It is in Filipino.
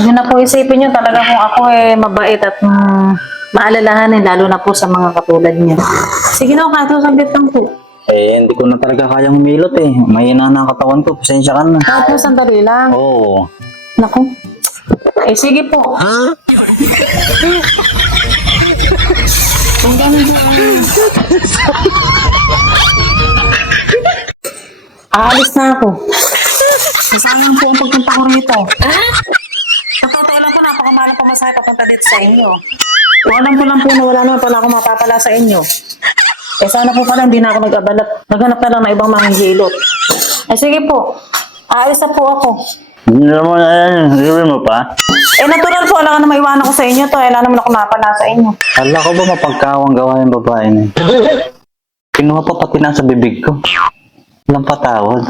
Huwag niyo na po isipin yun. Talaga kung ako mabait at maalalahanin, lalo na po sa mga katulad niya. Sige na, kahit sabit lang po. Hindi ko na talaga kayang humilot eh. Mahina na ang katawan ko. Pasensya ka na. Kahit po sandali lang. Oo. Naku. Sige po. Ang dami na. Aalis na ako. Sayang po ang pagpunta ko rito. Nakatay lang po, napakamahal pa masaya papunta dito sa inyo. Kung alam ko lang po na wala naman pala ako mapapala sa inyo. Sana po pala hindi na ako naghanap na lang ng ibang manghihilot. Sige po, aalis na po ako. Hindi naman na yan. Hindi mo pa? Natural po, alam ka na maiwanan ko sa inyo to. Wala naman ako mapala sa inyo. Kala ko ba mapagkawang gawa yung babae na yun? Kinuha pa pati na sa bibig ko. Walang patawad.